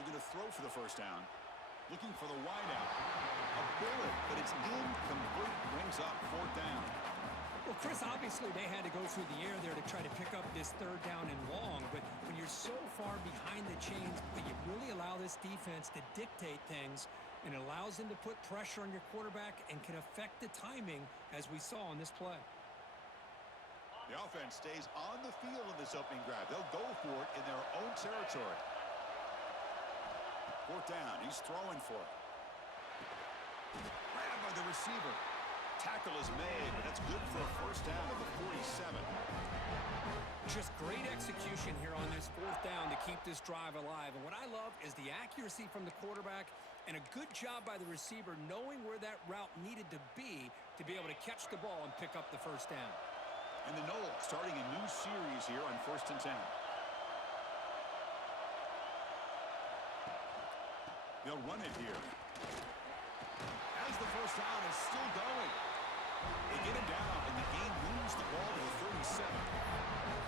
looking to throw for the first down. Looking for the wideout. A bullet, but it's incomplete. Brings up fourth down. Well, Chris, obviously they had to go through the air there to try to pick up this third down and long, but when you're so far behind the chains, but you really allow this defense to dictate things, and it allows them to put pressure on your quarterback and can affect the timing, as we saw on this play. The offense stays on the field in this opening drive. They'll go for it in their own territory. Fourth down. He's throwing for it. Grabbed by the receiver. Tackle is made, but that's good for a first down at the 47. Just great execution here on this fourth down to keep this drive alive. And what I love is the accuracy from the quarterback and a good job by the receiver knowing where that route needed to be able to catch the ball and pick up the first down. And the Noles starting a new series here on 1st and 10. They'll run it here. As the first down is still going. They get him down, and the game moves the ball to the 37.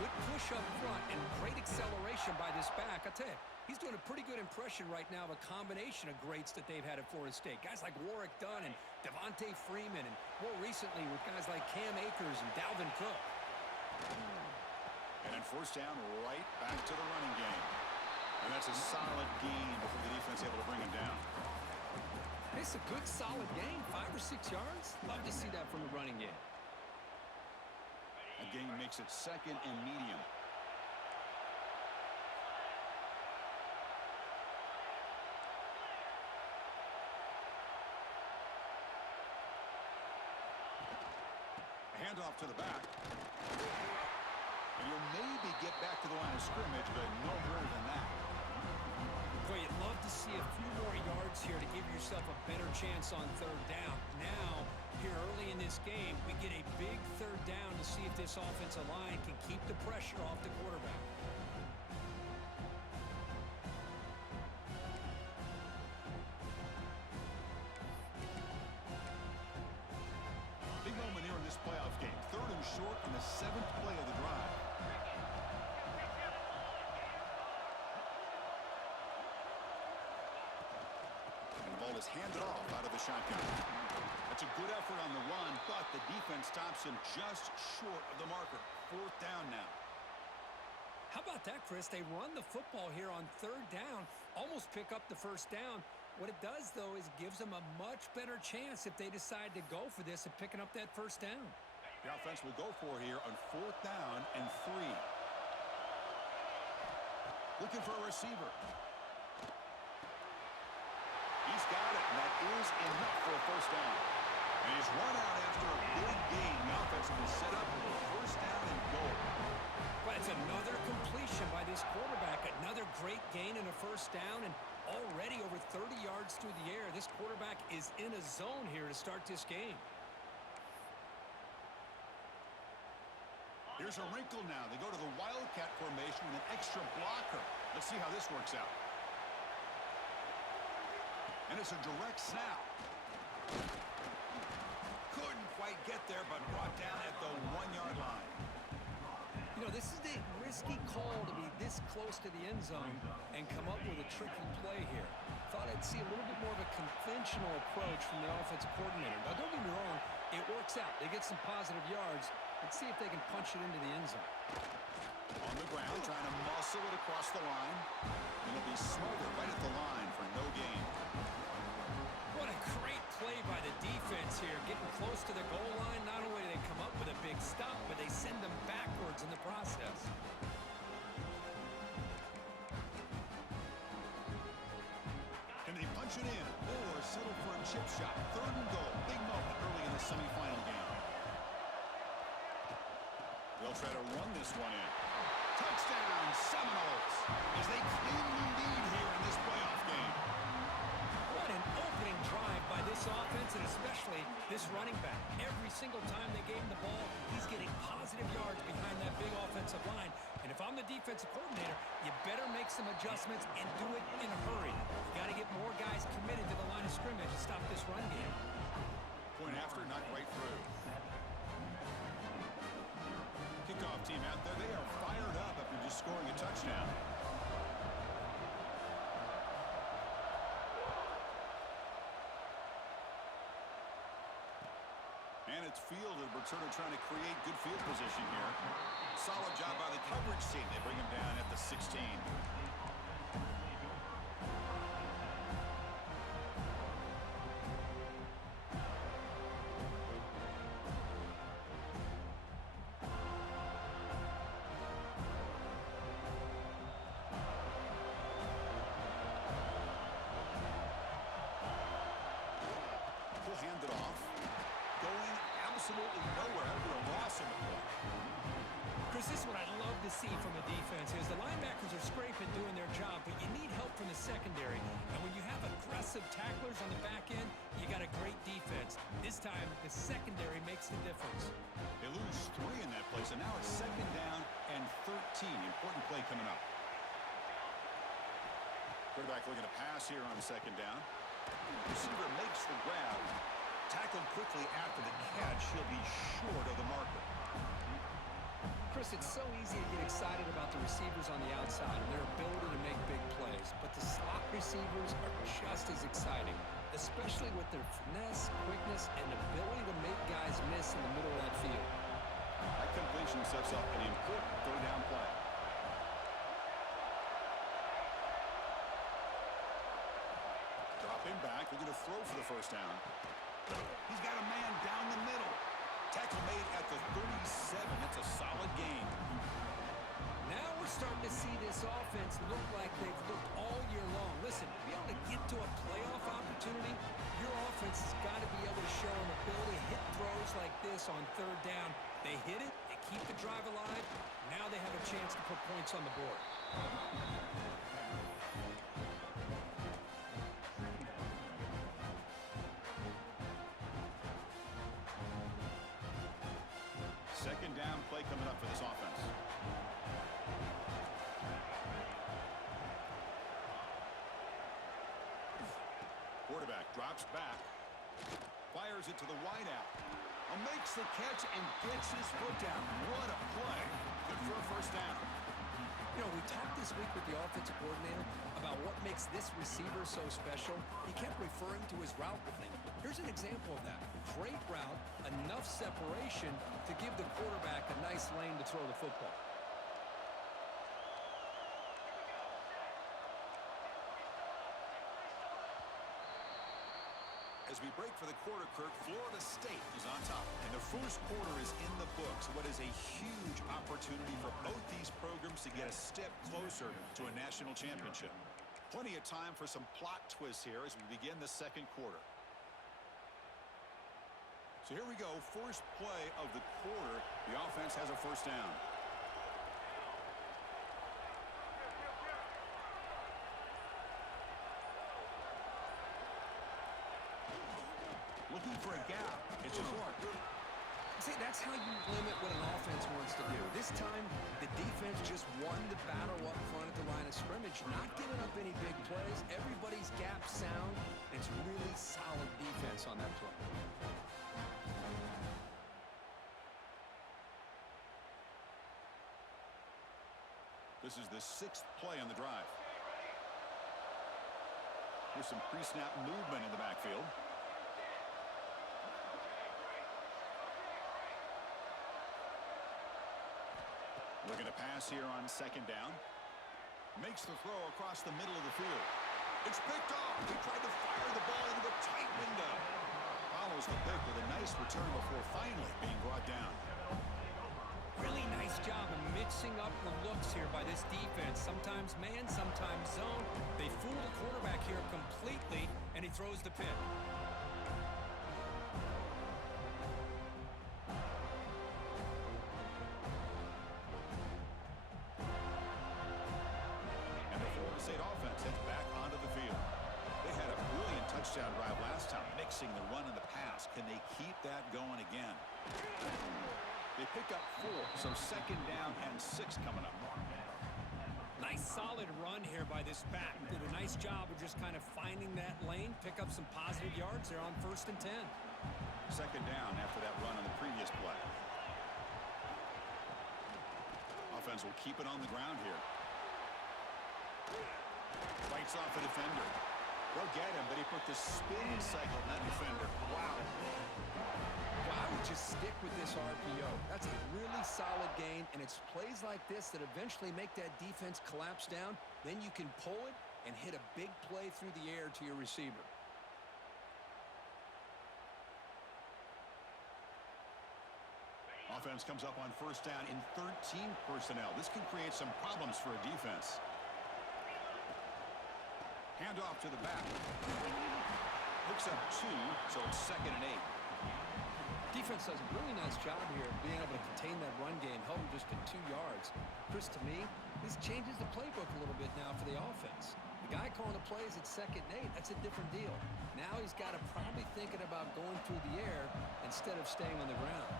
Good push up front and great acceleration by this back. I tell you, he's doing a pretty good impression right now of a combination of greats that they've had at Florida State. Guys like Warrick Dunn and Devontae Freeman, and more recently with guys like Cam Akers and Dalvin Cook. And then first down, right back to the running game. And that's a solid gain before the defense able to bring him down. It's a good, solid game, 5 or 6 yards. Love to see that from the running game. A gain makes it second and medium. A handoff to the back. And you'll maybe get back to the line of scrimmage, but no more than that. Boy, you'd love to see a few more yards here to give yourself a better chance on third down. Now, here early in this game, we get a big third down to see if this offensive line can keep the pressure off the quarterback. Big moment here in this playoff game. 3rd and short in the 7th play of the drive. Ball is handed off out of the shotgun. That's a good effort on the run, but the defense stops him just short of the marker. 4th down now. How about that, Chris? They run the football here on third down, almost pick up the first down. What it does, though, is gives them a much better chance if they decide to go for this and picking up that first down. The offense will go for it here on 4th down and 3. Looking for a receiver. He's got it, and that is enough for a first down. And he's run out after a big gain. The offense has been set up for a first down and goal. But it's another completion by this quarterback. Another great gain and a first down, and already over 30 yards through the air. This quarterback is in a zone here to start this game. Here's a wrinkle now. They go to the Wildcat formation with an extra blocker. Let's see how this works out. And it's a direct snap. Couldn't quite get there, but brought down at the 1-yard line. You know, this is the risky call to be this close to the end zone and come up with a tricky play here. Thought I'd see a little bit more of a conventional approach from the offensive coordinator. Now, don't get me wrong, it works out. They get some positive yards. Let's see if they can punch it into the end zone. On the ground, trying to muscle it across the line. And it'll be smothered right at the line for no gain. What a great play by the defense here. Getting close to the goal line, not only do they come up with a big stop, but they send them backwards in the process. Can they punch it in or settle for a chip shot? 3rd and goal. Big moment early in the semifinal game. They'll try to run this one in. Touchdown, Seminoles, as they cleanly lead here in this playoff game. What an opening drive by this offense, and especially this running back. Every single time they gave him the ball, he's getting positive yards behind that big offensive line. And if I'm the defensive coordinator, you better make some adjustments and do it in a hurry. You got to get more guys committed to the line of scrimmage to stop this run game. Point after, not quite through. Kickoff team out there, they are fired up after just scoring a touchdown. And it's fielded. Returner trying to create good field position here. Solid job by the coverage team. They bring him down at the 16. Hand it off. Going absolutely nowhere. We're a loss in the play. Chris, this is what I love to see from a defense is the linebackers are scraping, doing their job, but you need help from the secondary. And when you have aggressive tacklers on the back end, you got a great defense. This time, the secondary makes the difference. They lose 3 in that place, and now it's 2nd down and 13. Important play coming up. Quarterback looking to pass here on 2nd down. Receiver makes the grab. Tackled quickly after the catch. He'll be short of the marker. Chris, it's so easy to get excited about the receivers on the outside and their ability to make big plays, but the slot receivers are just as exciting, especially with their finesse, quickness, and ability to make guys miss in the middle of that field. That completion sets up an important 3rd down play. Dropping back, we're going to throw for the 1st down. He's got a man down the middle. Tackle made at the 37. That's a solid gain. Now we're starting to see this offense look like they've looked all year long. Listen, to be able to get to a playoff opportunity, your offense has got to be able to show an ability to hit throws like this on 3rd down. They hit it, they keep the drive alive. Now they have a chance to put points on the board. 2nd down play coming up for this offense. Quarterback drops back. Fires it to the wideout. Makes the catch and gets his foot down. What a play. Good for a 1st down. You know, we talked this week with the offensive coordinator about what makes this receiver so special. He kept referring to his route thing. Here's an example of that. Great route, enough separation to give the quarterback a nice lane to throw the football. As we break for the quarter, Kirk, Florida State is on top. And the 1st quarter is in the books. What is a huge opportunity for both these programs to get a step closer to a national championship. Plenty of time for some plot twists here as we begin the 2nd quarter. So here we go. First play of the quarter. The offense has a 1st down. Looking for a gap. It's short. See, that's how you limit what an offense wants to do. This time, the defense just won the battle up front at the line of scrimmage, not giving up any big plays. Everybody's gap sound. It's really solid defense on that play. This is the 6th play on the drive. There's some pre-snap movement in the backfield. Looking to pass here on 2nd down. Makes the throw across the middle of the field. It's picked off. He tried to fire the ball into a tight window. Follows the pick with a nice return before finally being brought down. Really nice job of mixing up the looks here by this defense. Sometimes man, sometimes zone. They fool the quarterback here completely, and he throws the pick. And the Florida State offense heads back onto the field. They had a brilliant touchdown drive last time, mixing the run and the pass. Can they keep that going again? They pick up 4, so 2nd down and 6 coming up. Nice solid run here by this back. Did a nice job of just kind of finding that lane, pick up some positive yards there on 1st and 10. 2nd down after that run on the previous play. Offense will keep it on the ground here. Fights off a defender. They'll get him, but he put the spin cycle on that defender. Wow. Well, I would with this RPO. That's a really solid gain, and it's plays like this that eventually make that defense collapse down. Then you can pull it and hit a big play through the air to your receiver. Offense comes up on first down in 13 personnel. This can create some problems for a defense. Handoff to the back. Picks up 2, so it's 2nd and 8. Defense does a really nice job here being able to contain that run game, held him just to 2 yards. Chris, to me, this changes the playbook a little bit now for the offense. The guy calling the plays at 2nd and 8, that's a different deal. Now he's got to probably thinking about going through the air instead of staying on the ground.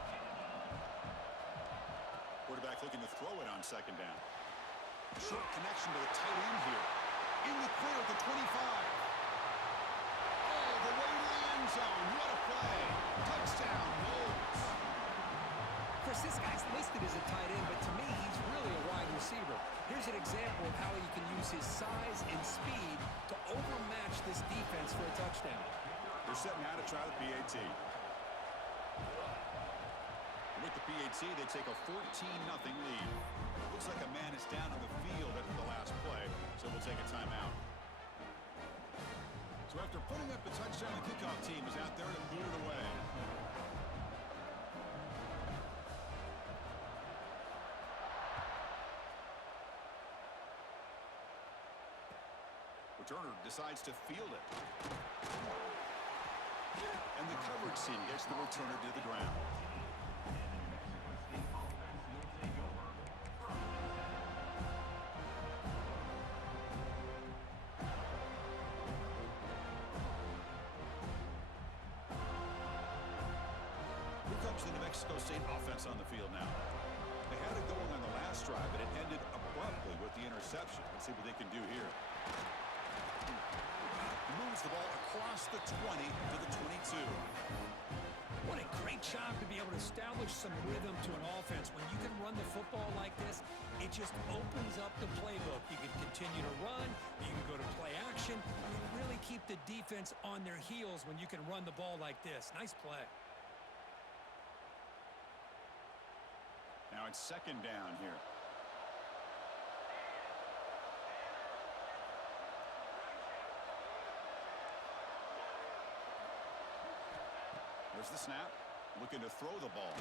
Quarterback looking to throw it on 2nd down. Short connection to the tight end here. In the clear at the 25. All the way to the end zone. What a play. Touchdown, Wolves. Chris, this guy's listed as a tight end, but to me, he's really a wide receiver. Here's an example of how he can use his size and speed to overmatch this defense for a touchdown. They're setting out to try the PAT. With the PAT, they take a 14-0 lead. Looks like a man is down on the field after the last play, so we'll take a timeout. So after putting up the touchdown, the kickoff team is out there to boot it away. Returner decides to field it. And the coverage team gets the returner to the ground. The New Mexico State offense on the field now. They had it going on the last drive, but it ended abruptly with the interception. Let's see what they can do here. He moves the ball across the 20 to the 22. What a great job to be able to establish some rhythm to an offense. When you can run the football like this, it just opens up the playbook. You can continue to run. You can go to play action. You really keep the defense on their heels when you can run the ball like this. Nice play. Now it's 2nd down here. There's the snap. Looking to throw the ball.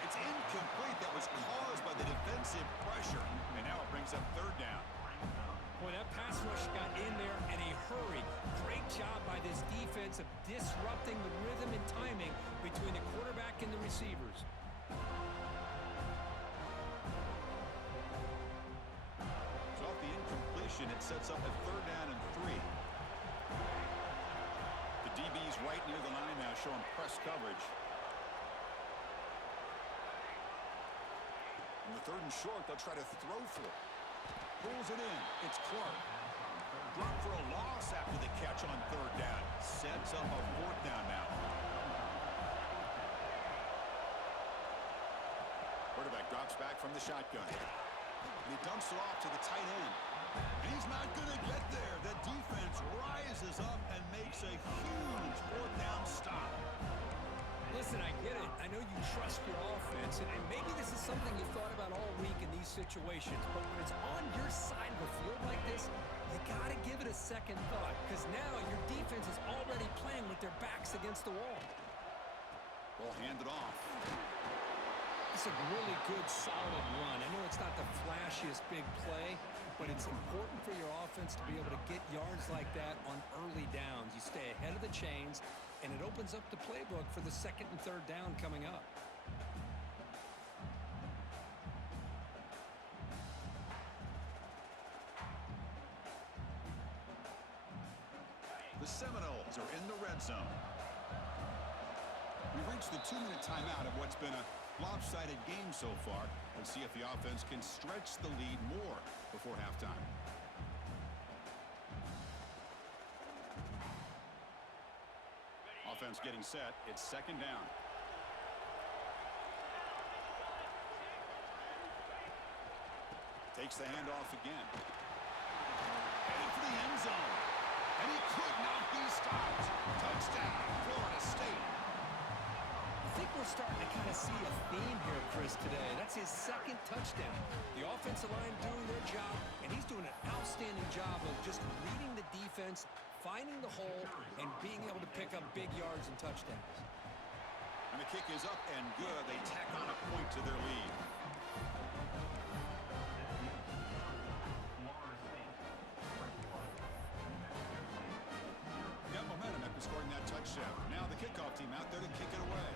It's incomplete. That was caused by the defensive pressure. And now it brings up 3rd down. Boy, that pass rush got in there in a hurry. Great job by this defense of disrupting the rhythm and timing between the quarterback and the receivers. So off the incompletion, it sets up a 3rd down and 3. The DB's right near the line now, showing press coverage. In the 3rd and short, they'll try to throw for it. Pulls it in. It's Clark. Dropped for a loss after the catch on 3rd down. Sets up a 4th down now. Quarterback drops back from the shotgun. And he dumps it off to the tight end. And he's not going to get there. The defense rises up and makes a huge 4th down stop. Listen, I get it. I know you trust your offense, and maybe this is something you thought about all week in these situations, but when it's on your side of the field like this, you got to give it a second thought, because now your defense is already playing with their backs against the wall. Ball handed off. It's a really good, solid run. I know it's not the flashiest big play, but it's important for your offense to be able to get yards like that on early downs. You stay ahead of the chains, and it opens up the playbook for the 2nd and 3rd down coming up. The Seminoles are in the red zone. We've reached the 2-minute timeout of what's been a lopsided game so far. Let's see if the offense can stretch the lead more before halftime. Offense getting set. It's 2nd down. Takes the handoff again. Headed for the end zone. And he could not be stopped. Touchdown, Florida State. I think we're starting to kind of see a theme here, Chris, today. That's his second touchdown. The offensive line doing their job, and he's doing an outstanding job of just reading the defense, finding the hole, and being able to pick up big yards and touchdowns. And the kick is up and good. They tack on a point to their lead. Got momentum after scoring that touchdown. Now the kickoff team out there to kick it away.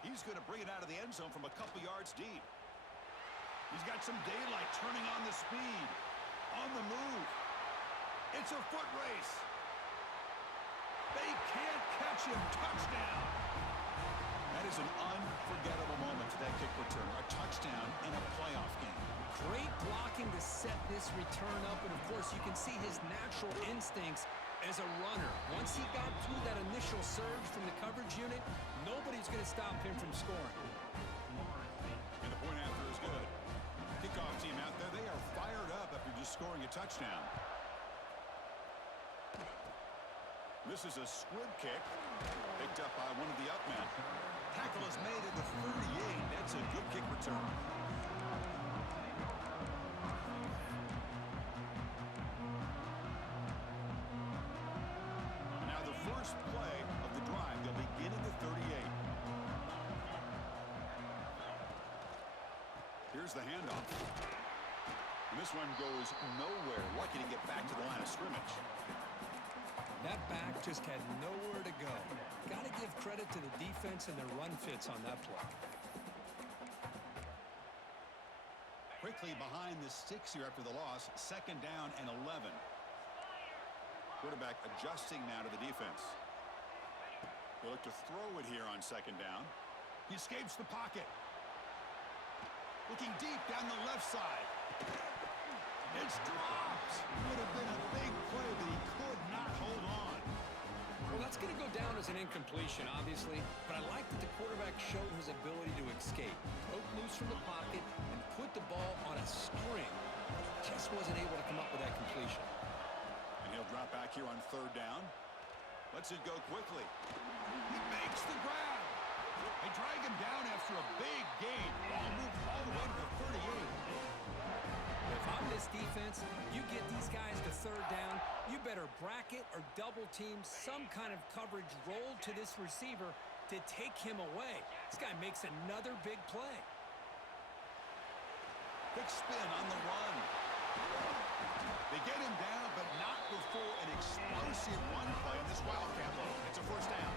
He's going to bring it out of the end zone from a couple yards deep. He's got some daylight, turning on the speed. On the move. It's a foot race. They can't catch him. Touchdown. That is an unforgettable moment for that kick return. A touchdown in a playoff game. Great blocking to set this return up, and of course you can see his natural instincts as a runner. Once he got through that initial surge from the coverage unit, nobody's going to stop him from scoring. And the point after is good. Kickoff team out there, they are fired up after just scoring a touchdown. This is a squib kick picked up by one of the up men. Tackle is made at the 38. That's a good kick return. Now the first play of the drive, they'll begin at the 38. Here's the handoff. And this one goes nowhere. Lucky to get back to the line of scrimmage. That back just had nowhere to go. Got to give credit to the defense and their run fits on that play. Quickly behind the sticks here after the loss. Second down and 11. Quarterback adjusting now to the defense. They look to throw it here on second down. He escapes the pocket. Looking deep down the left side. It's dropped. Would have been a big play, but he could not hold on. Well, that's going to go down as an incompletion, obviously, but I like that the quarterback showed his ability to escape, broke loose from the pocket, and put the ball on a string. Just wasn't able to come up with that completion. And he'll drop back here on third down. Lets it go quickly. He makes the grab. They drag him down after a big gain. Ball moved all the way to the 38. If I'm this defense, you get these guys to third down, you better bracket or double team some kind of coverage roll to this receiver to take him away. This guy makes another big play. Big spin on the run. They get him down, but not before an explosive run play on this Wildcat load. It's a first down.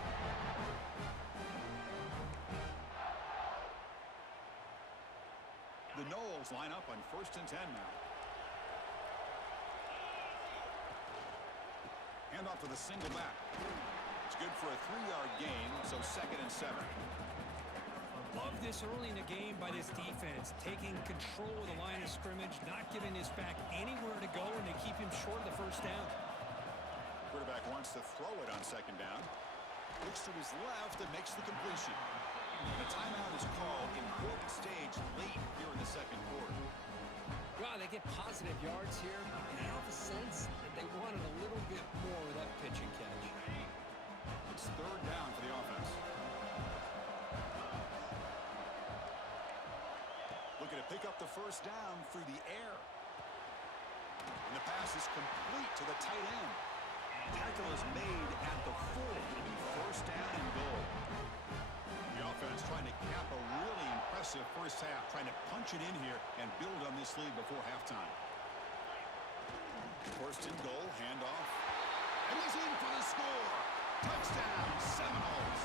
The Noles line up on 1st and 10 now. Handoff to the single back. It's good for a 3-yard gain, so 2nd and 7. Love this early in the game by this defense, taking control of the line of scrimmage, not giving this back anywhere to go, and they keep him short of the first down. Quarterback wants to throw it on second down. Looks to his left and makes the completion. The timeout is called. Important stage late here in the second quarter. Wow, they get positive yards here. I have a sense that they wanted a little bit more of that pitch and catch. It's third down for the offense. Looking to pick up the first down through the air. And the pass is complete to the tight end. Tackle is made at the 4. It'll be first down and goal. The offense trying to cap a really impressive first half, trying to punch it in here and build on this lead before halftime. First and goal, handoff. And he's in for the score. Touchdown, Seminoles.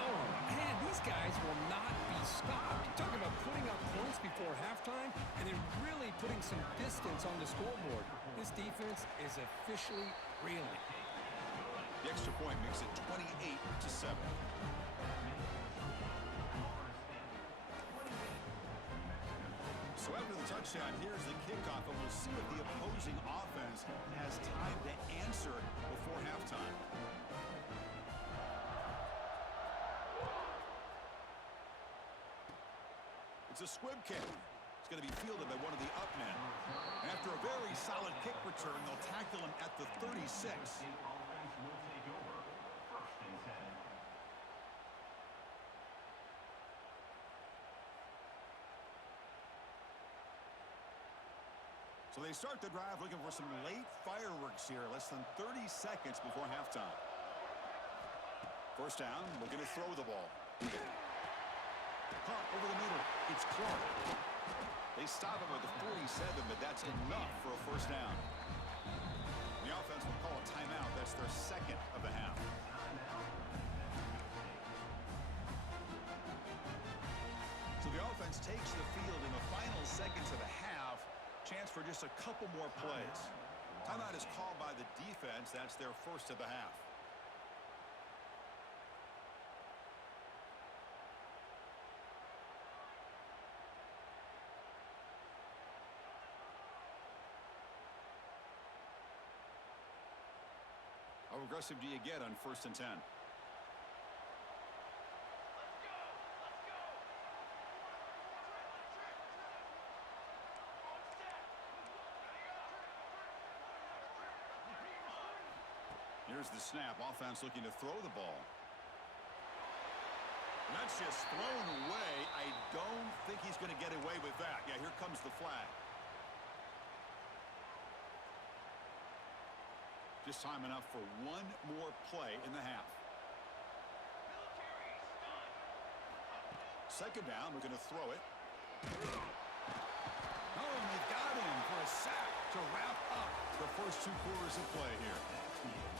Oh, man, these guys will not be stopped. You talk about putting up points before halftime and then really putting some distance on the scoreboard. This defense is officially reeling. The extra point makes it 28-7. So after the touchdown, here's the kickoff, and we'll see if the opposing offense has time to answer before halftime. It's a squib kick. It's going to be fielded by one of the up men. After a a very solid kick return. They'll tackle him at the 36. So they start the drive looking for some late fireworks here. Less than 30 seconds before halftime. First down, looking to throw the ball. Caught over the middle. It's Clark. They stop him with the 47, but that's enough for a first down. The offense will call a timeout. That's their second of the half. So the offense takes the field in the final seconds of the half. Chance for just a couple more plays. Timeout is called by the defense. That's their first of the half. How aggressive do you get on 1st and 10? Here's the snap. Offense looking to throw the ball. And that's just thrown away. I don't think he's going to get away with that. Yeah, here comes the flag. Just time enough for one more play in the half. Second down, we're going to throw it. Oh, and they've got him for a sack to wrap up the first 2 quarters of play here.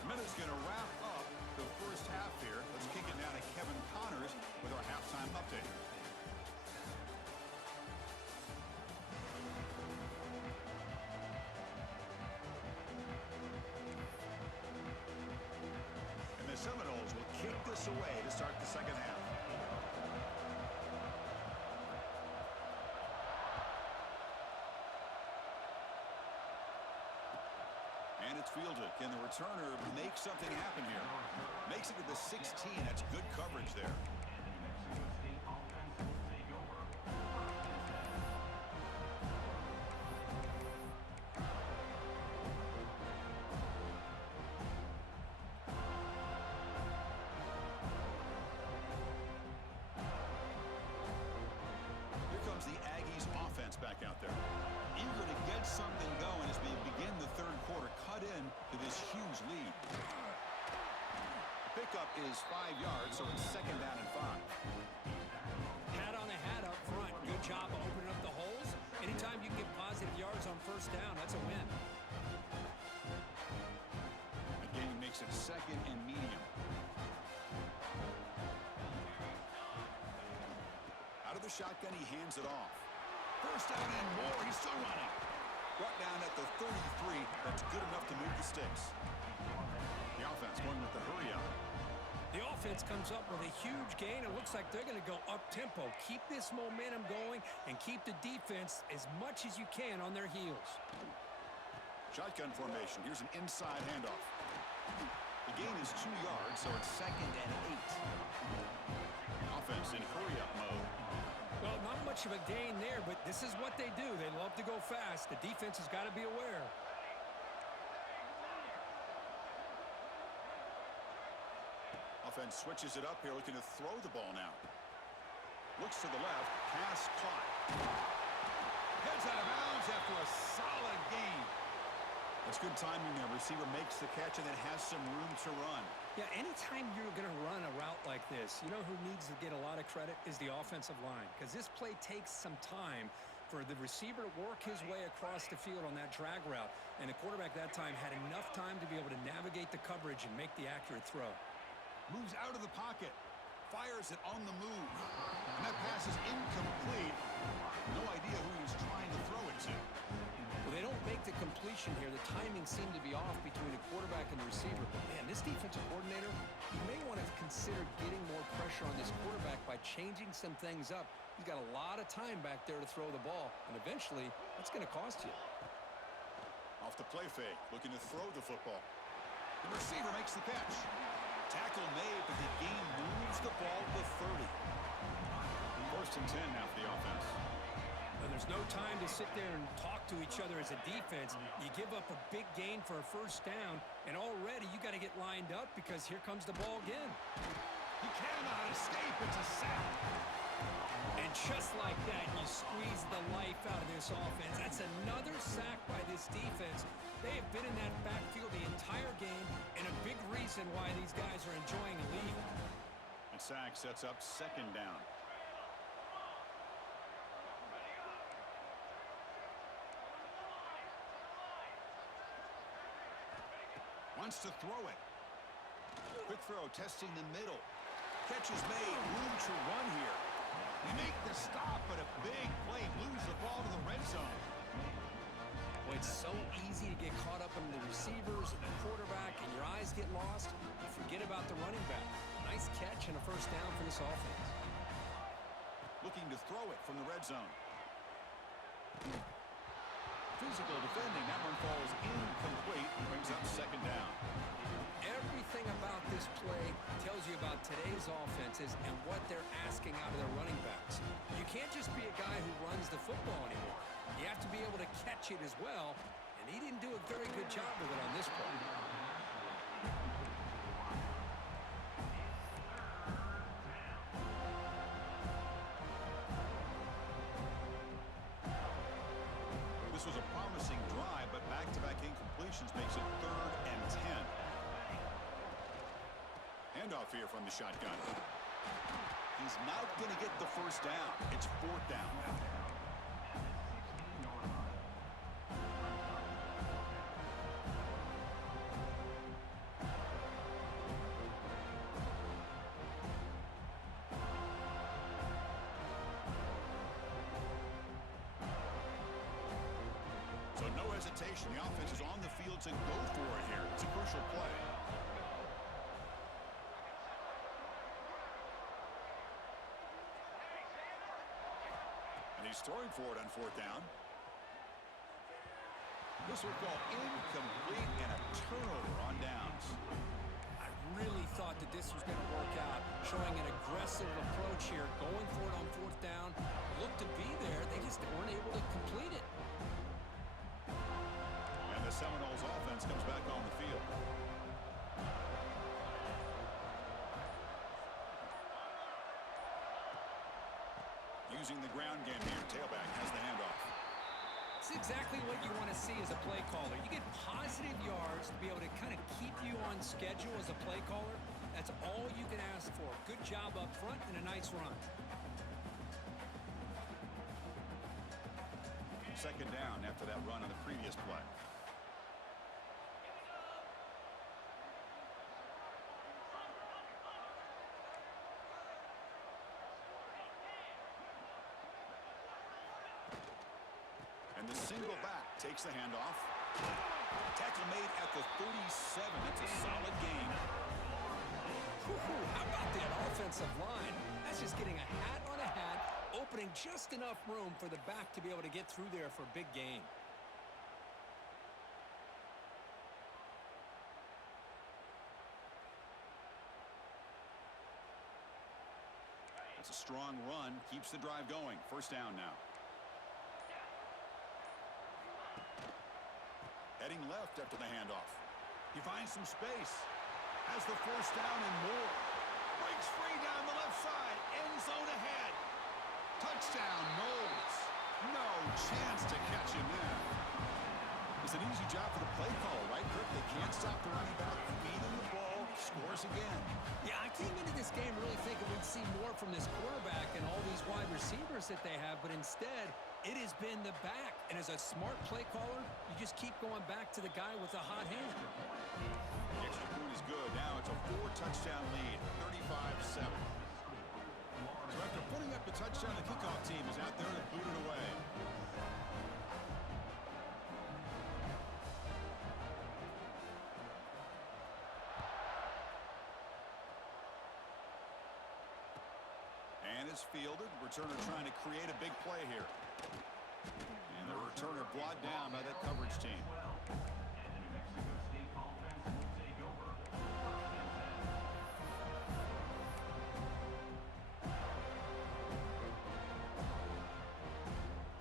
Minute's going to wrap up the first half here. Let's kick it down to Kevin Connors with our halftime update. And the Seminoles will kick this away to start the second half. And it's fielded. Can the returner make something happen here? Makes it to the 16. That's good coverage there. Here comes the Aggies offense back out there. Eager to get something going as we begin the third quarter. Cut in to this huge lead. The pickup is 5 yards, so it's second down and 5. Hat on a hat up front. Good job of opening up the holes. Anytime you get positive yards on first down, that's a win. The game makes it second and medium. Out of the shotgun, he hands it off. First down and more. He's still running. Brought down at the 33. That's good enough to move the sticks. The offense going with the hurry up. The offense comes up with a huge gain. It looks like they're going to go up-tempo. Keep this momentum going and keep the defense as much as you can on their heels. Shotgun formation. Here's an inside handoff. The gain is 2 yards, so it's second and 8. Offense in hurry-up mode. Well, not much of a gain there, but this is what they do. They love to go fast. The defense has got to be aware. Offense switches it up here, looking to throw the ball now. Looks to the left. Pass caught. Heads out of bounds after a solid gain. That's good timing there. Receiver makes the catch and then has some room to run. Yeah, anytime you're going to run a route like this, you know who needs to get a lot of credit is the offensive line, because this play takes some time for the receiver to work his way across the field on that drag route, and the quarterback that time had enough time to be able to navigate the coverage and make the accurate throw. Moves out of the pocket. Fires it on the move. And that pass is incomplete. No idea who he was trying to throw it to. Well, they don't make the completion here. The timing seemed to be off between the quarterback and the receiver. But, man, this defensive coordinator, he may want to consider getting more pressure on this quarterback by changing some things up. He's got a lot of time back there to throw the ball, and eventually that's going to cost you. Off the play fake, looking to throw the football. The receiver makes the catch. Tackle made, but the game moves the ball to 30. First and 10 now for the offense. And there's no time to sit there and talk to each other as a defense. You give up a big gain for a first down, and already you got to get lined up because here comes the ball again. He cannot escape. It's a sack. And just like that, you squeeze the life out of this offense. That's another sack by this defense. They have been in that backfield the entire game, and a big reason why these guys are enjoying a lead. And sack sets up second down. Wants to throw it. Quick throw, testing the middle. Catch is made. Room to run here. You make the stop, but a big play. Lose the ball to the red zone. Well, it's so easy to get caught up in the receivers and the quarterback, and your eyes get lost. You forget about the running back. Nice catch and a first down for this offense. Looking to throw it from the red zone. Physical defending. That one falls incomplete. Brings up second down. Everything about this play tells you about today's offenses and what they're asking out of their running backs. You can't just be a guy who runs the football anymore. You have to be able to catch it as well, and he didn't do a very good job of it on this play. This was a promising drive, but back-to-back incompletions makes it 3rd and 10. Handoff here from the shotgun. He's not going to get the first down. It's 4th down now. So no hesitation. The offense is on the field to go for it here. It's a crucial play. And he's throwing for it on 4th down. This will fall incomplete and a turnover on downs. I really thought that this was going to work out, showing an aggressive approach here, going for it on 4th down. Looked to be there. They just weren't able to complete it. And the Seminoles offense comes back on the field. Using the ground game here. Tailback has the handoff. It's exactly what you want to see as a play caller. You get positive yards to be able to kind of keep you on schedule as a play caller. That's all you can ask for. Good job up front and a nice run. Second down after that run on the previous play. And the single back takes the handoff. Tackle made at the 37. That's a solid gain. How about that offensive line? That's just getting a hat on a hat, opening just enough room for the back to be able to get through there for a big gain. It's a strong run. Keeps the drive going. First down now. Heading left after the handoff. He finds some space. Has the first down and more. Breaks free down the left side. End zone ahead. Touchdown, Knowles. No chance to catch him there. It's an easy job for the play caller, right, Kirk? They can't stop the running back. Feeding the ball. Scores again. Yeah, I came into this game really thinking we'd see more from this quarterback and all these wide receivers that they have, but instead, it has been the back. And as a smart play caller, you just keep going back to the guy with the hot hand. The extra point is good. Now it's a 4-touchdown lead, 35-7. So after putting up the touchdown, the kickoff team is out there to boot it away. And it's fielded. Returner trying to create a big play here. And the returner brought down by that coverage team.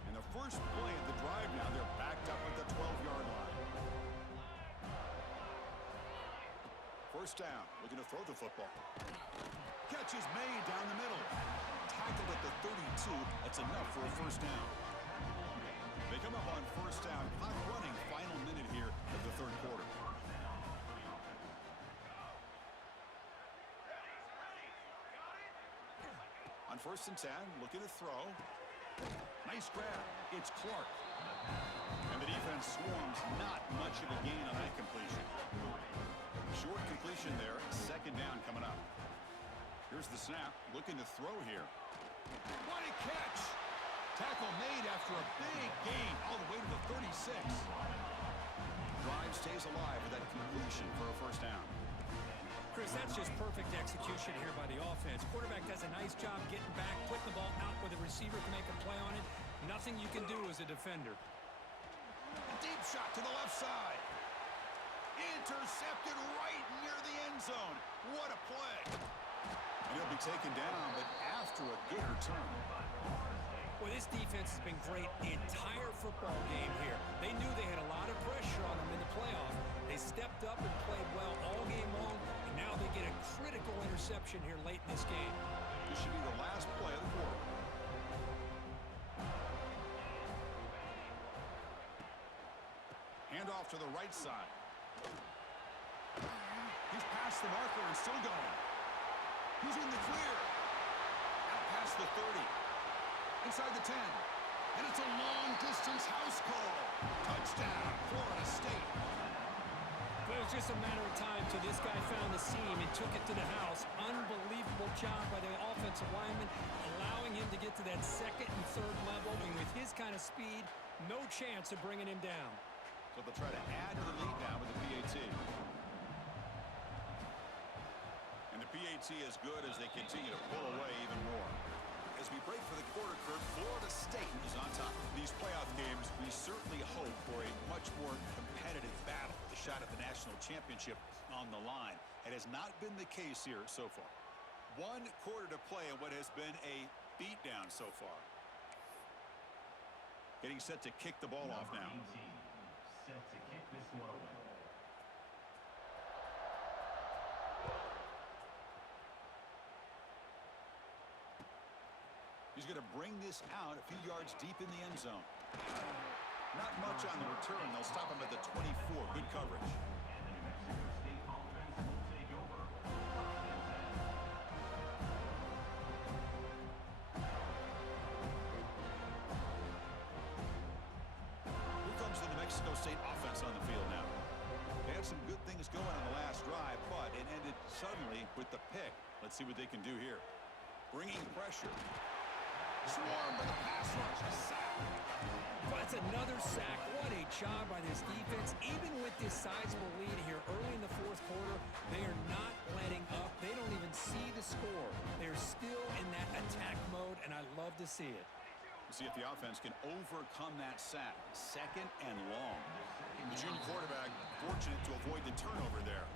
And drive now. They're backed up at the 12-yard line. First down, looking to throw the football. Catch is made down the middle. Tackled at the 32. That's enough for a first down. They come up on first down. Clock running, final minute here of the third quarter. On first and 10, looking to throw. Nice grab. It's Clark. And the defense swarms. Not much of a gain on that completion. Short completion there. Second down coming up. Here's the snap. Looking to throw here. What a catch! Tackle made after a big gain all the way to the 36. Drive stays alive with that completion for a first down. Chris, that's just perfect execution here by the offense. Quarterback does a nice job getting back, putting the ball out where the receiver can make a play on it. Nothing you can do as a defender. Deep shot to the left side. Intercepted right near the end zone. What a play. And he'll be taken down, but after a good return. Well, this defense has been great the entire football game here. They knew they had a lot of pressure on them in the playoffs. They stepped up and played well all game long, and now they get a critical interception here late in this game. This should be the last play of the quarter. Hand off to the right side. He's past the marker and still going. He's in the clear. Out past the 30. Inside the 10. And it's a long-distance house call. Touchdown, Florida State. Well, it was just a matter of time till this guy found the seam and took it to the house. Unbelievable job by the offensive lineman, allowing him to get to that second and third level. And with his kind of speed, no chance of bringing him down. So they'll try to add to the lead now with the PAT. And the PAT is good as they continue to pull away even more. As we break for the quarter, Kurt, Florida State is on top. These playoff games, we certainly hope for a much more competitive battle. The shot at the national championship on the line. It has not been the case here so far. 1 quarter to play in what has been a beatdown so far. Getting set to kick the ball off now. Set to kick this one away. He's going to bring this out a few yards deep in the end zone. Not much on the return. They'll stop him at the 24. Good coverage. And the New Mexico State offense will take over. Here comes the New Mexico State offense on the field now. They had some good things going on the last drive, but it ended suddenly with the pick. Let's see what they can do here. Bringing pressure. Swarm by the pass rush. A sack. Well, that's another sack. What a job by this defense. Even with this sizable lead here early in the fourth quarter, they are not letting up. They don't even see the score. They're still in that attack mode, and I love to see it. We'll see if the offense can overcome that sack. Second and long. The junior quarterback fortunate to avoid the turnover there.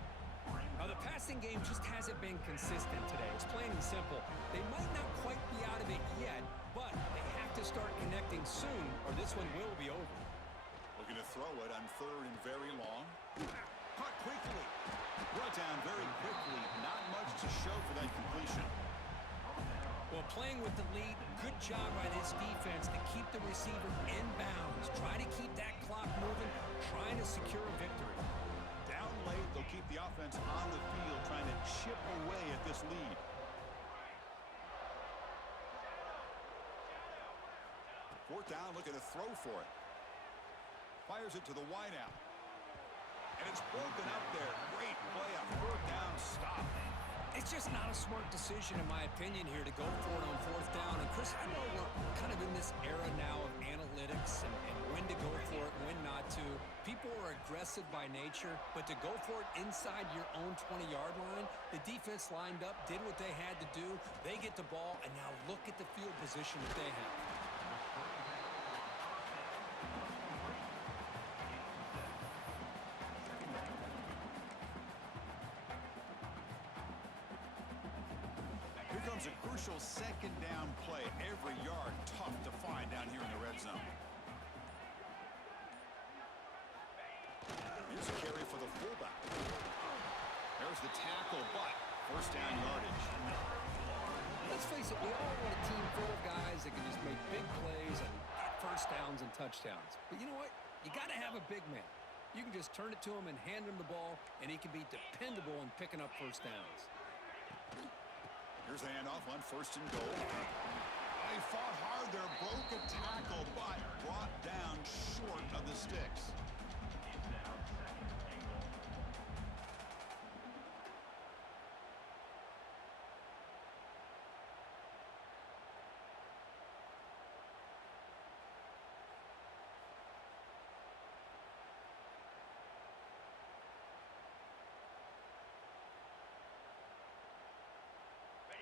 The passing game just hasn't been consistent today. It's plain and simple. They might not quite be out of it yet, but they have to start connecting soon, or this one will be over. Looking to throw it on third and very long. Caught quickly. Brought down very quickly. Not much to show for that completion. Well, playing with the lead, good job by this defense to keep the receiver in bounds. Try to keep that clock moving, trying to secure a victory. Down late, they'll keep the offense on the field, trying to chip away at this lead. Fourth down, looking to throw for it. Fires it to the wideout. And it's broken up there. Great play on fourth down stop. It's just not a smart decision, in my opinion, here to go for it on fourth down. And, Chris, I know we're kind of in this era now of analytics and when to go for it, when not to. People are aggressive by nature, but to go for it inside your own 20-yard line, the defense lined up, did what they had to do. They get the ball, and now look at the field position that they have. Here comes a crucial second down play. Every yard tough to find down here in the red zone. Here's a carry for the fullback. There's the tackle, but first down yardage. Let's face it, we all want a team full of guys that can just make big plays and get first downs and touchdowns. But you know what? You got to have a big man. You can just turn it to him and hand him the ball, and he can be dependable in picking up first downs. Here's the handoff on first and goal. They fought hard there, broke a tackle, but brought down short of the sticks.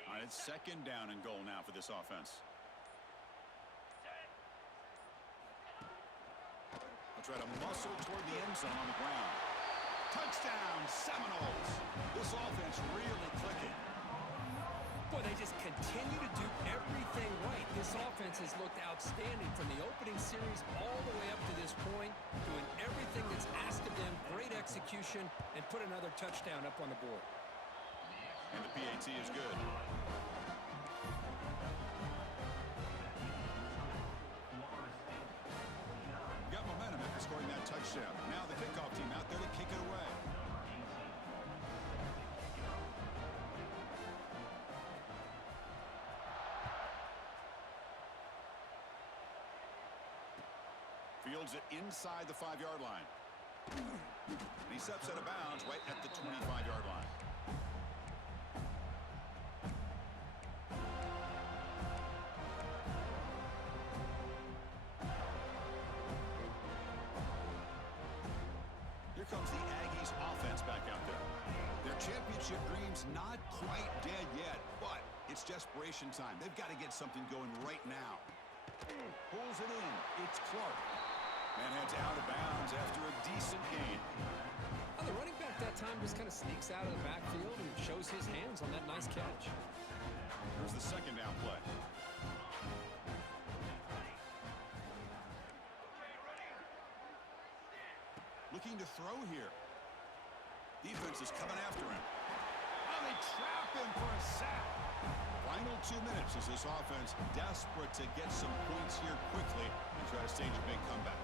All right, it's second down and goal now for this offense. They'll try to muscle toward the end zone on the ground. Touchdown, Seminoles. This offense really clicking. Boy, they just continue to do everything right. This offense has looked outstanding from the opening series all the way up to this point, doing everything that's asked of them, great execution, and put another touchdown up on the board. And the PAT is good. Got momentum after scoring that touchdown. Now the kickoff team out there to kick it away. Fields it inside the 5-yard line. And he steps out of bounds right at the 25-yard line. Here comes the Aggies offense back out there. Their championship dreams not quite dead yet, but it's desperation time. They've got to get something going right now. Pulls it in. It's Clark. And heads out of bounds after a decent gain. Well, the running back that time just kind of sneaks out of the backfield and shows his hands on that nice catch. Here's the second down play. Looking to throw here. Defense is coming after him. Oh, they trap him for a sack. Final 2 minutes as this offense desperate to get some points here quickly and try to stage a big comeback.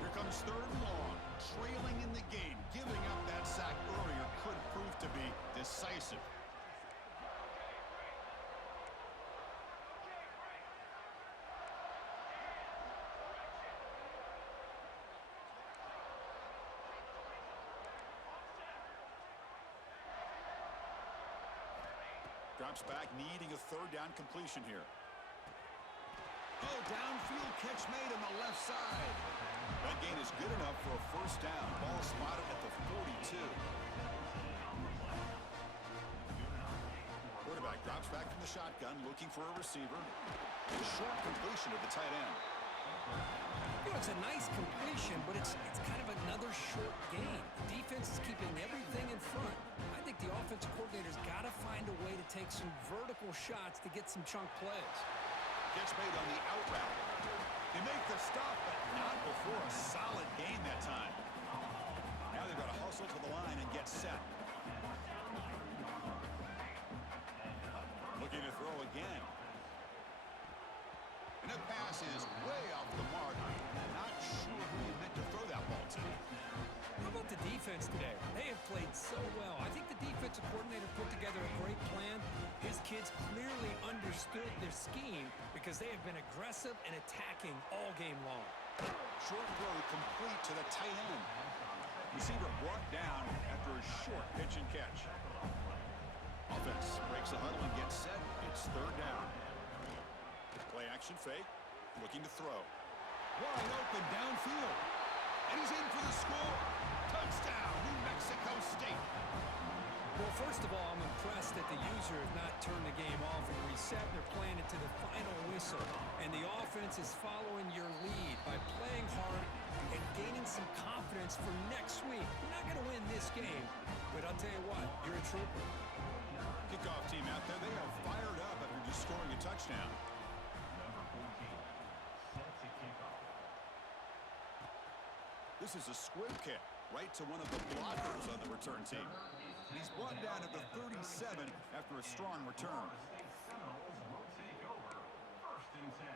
Here comes third and long. Trailing in the game. Giving up that sack earlier could prove to be decisive. Drops back, needing a third down completion here. Oh, downfield catch made on the left side. That gain is good enough for a first down. Ball spotted at the 42. Quarterback drops back from the shotgun, looking for a receiver. A short completion to the tight end. You know, it's a nice completion, but it's kind of another short game. The defense is keeping everything in front. I think the offensive coordinator's got to find a way to take some vertical shots to get some chunk plays. Catch made on the out route. They make the stop, but not before a solid gain that time. Now they've got to hustle to the line and get set. Looking to throw again. And that pass is way off the mark. Not sure who he meant to throw that ball to. How about the defense today? They have played so well. I think the defensive coordinator put together a great plan. His kids clearly understood their scheme because they have been aggressive and attacking all game long. Short throw complete to the tight end. Receiver brought down after a short pitch and catch. Offense breaks the huddle and gets set. It's third down. Play action fake. Looking to throw. Wide open downfield. And he's in for the score. Touchdown, New Mexico State. Well, first of all, I'm impressed that the user has not turned the game off and reset. They're playing it to the final whistle. And the offense is following your lead by playing hard and gaining some confidence for next week. You're not going to win this game, but I'll tell you what, you're a trooper. Kickoff team out there, they are fired up after just scoring a touchdown. Number 14, set to kick off. This is a squib kick right to one of the blockers on the return team. And he's brought down at the 37 after a strong return. State Seminoles will take over 1st and 10.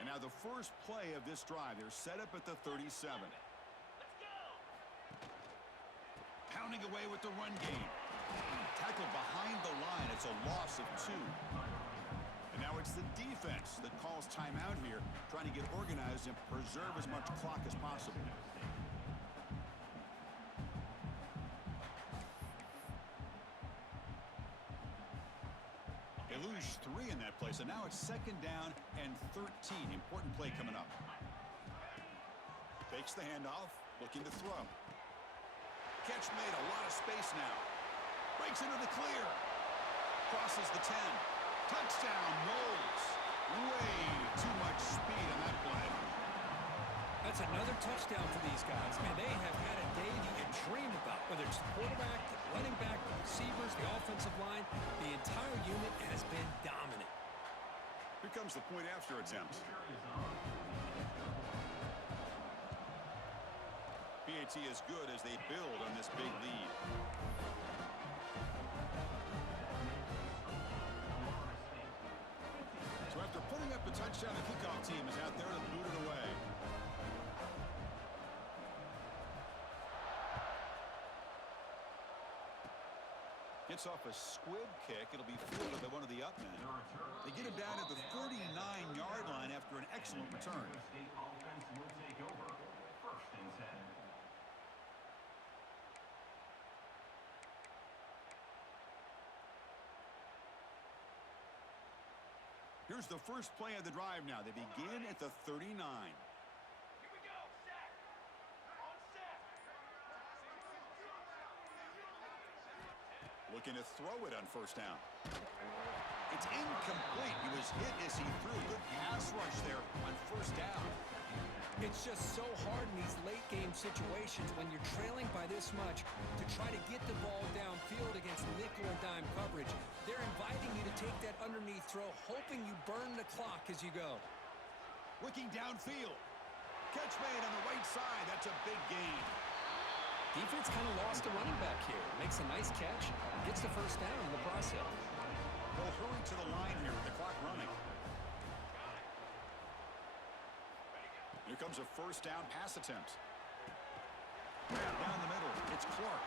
And now the first play of this drive. They're set up at the 37. Pounding away with the run game. Tackled behind the line. It's a loss of 2. And now it's the defense that calls timeout here, trying to get organized and preserve as much clock as possible. They lose 3 in that play, so now it's 2nd down and 13. Important play coming up. Takes the handoff, looking to throw. Catch made, a lot of space now. Breaks into the clear. Crosses the 10. Touchdown, Knowles. Way too much speed on that play. That's another touchdown for these guys. Man, they have had a day that you dream about, whether it's the quarterback, the running back, the receivers, the offensive line. The entire unit has been dominant. Here comes the point after attempt. PAT is good as they build on this big lead. So after putting up the touchdown, the kickoff team is out there to boot it away. Gets off a squib kick. It'll be fielded by one of the up men. They get him down at the 39-yard line after an excellent return. State offense will take over 1st and 10. Here's the first play of the drive now. They begin at the 39. Looking to throw it on 1st down. It's incomplete. He was hit as he threw. Good pass rush there on 1st down. It's just so hard in these late-game situations when you're trailing by this much to try to get the ball downfield against nickel and dime coverage. They're inviting you to take that underneath throw, hoping you burn the clock as you go. Looking downfield. Catch made on the right side. That's a big gain. Defense kind of lost a running back here. Makes a nice catch, gets the 1st down in the process. They'll hurry to the line here with the clock running. Here comes a 1st down pass attempt. Down the middle, it's Clark.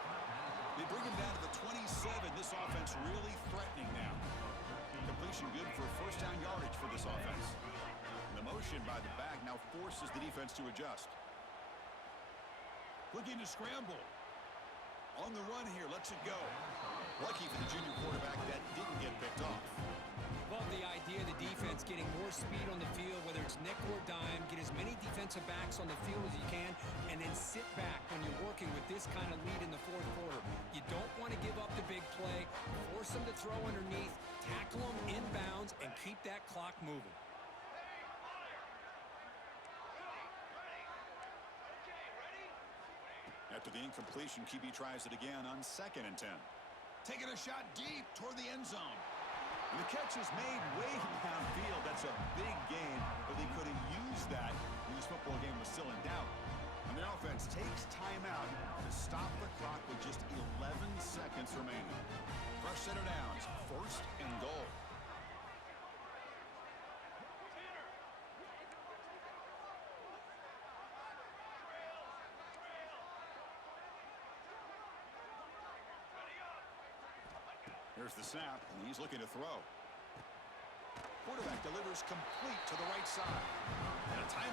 They bring him down to the 27. This offense really threatening now. Completion good for 1st down yardage for this offense. The motion by the back now forces the defense to adjust. Looking to scramble. On the run here, lets it go. Lucky for the junior quarterback that didn't get picked off. Love the idea of the defense getting more speed on the field, whether it's nickel or dime, get as many defensive backs on the field as you can, and then sit back when you're working with this kind of lead in the 4th quarter. You don't want to give up the big play, force them to throw underneath, tackle them inbounds, and keep that clock moving. After the incompletion, QB tries it again on 2nd and 10. Taking a shot deep toward the end zone. And the catch is made way downfield. That's a big gain, but they could have used that when this football game was still in doubt. And the offense takes timeout to stop the clock with just 11 seconds remaining. Fresh set of downs, 1st and goal. Here's the snap, and he's looking to throw. Quarterback delivers complete to the right side. And a tight